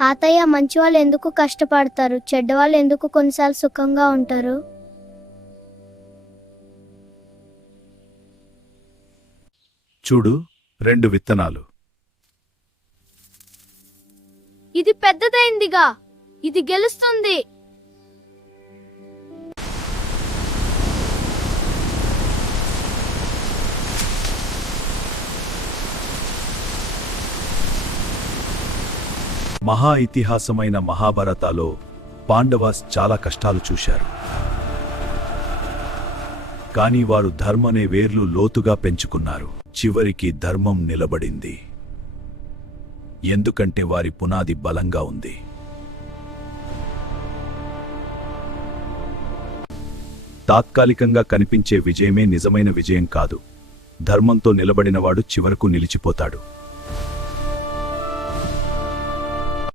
తాతయ్య, మంచివాళ్ళు ఎందుకు కష్టపడతారు, చెడ్డవాళ్ళు ఎందుకు కొన్నిసార్లు సుఖంగా ఉంటారు? చూడు, 2 విత్తనాలు. ఇది పెద్దదైందిగా, ఇది గెలుస్తుంది. మహా ఇతిహాసమైన మహాభారతాలో పాండవాస్ చాలా కష్టాలు చూశారు. కానీ వారు ధర్మనే వేర్లు లోతుగా పెంచుకున్నారు. చివరికి ధర్మం నిలబడింది. ఎందుకంటే వారి పునాది బలంగా ఉంది. తాత్కాలికంగా కనిపించే విజయమే నిజమైన విజయం కాదు. ధర్మంతో నిలబడినవాడు చివరకు నిలిచిపోతాడు.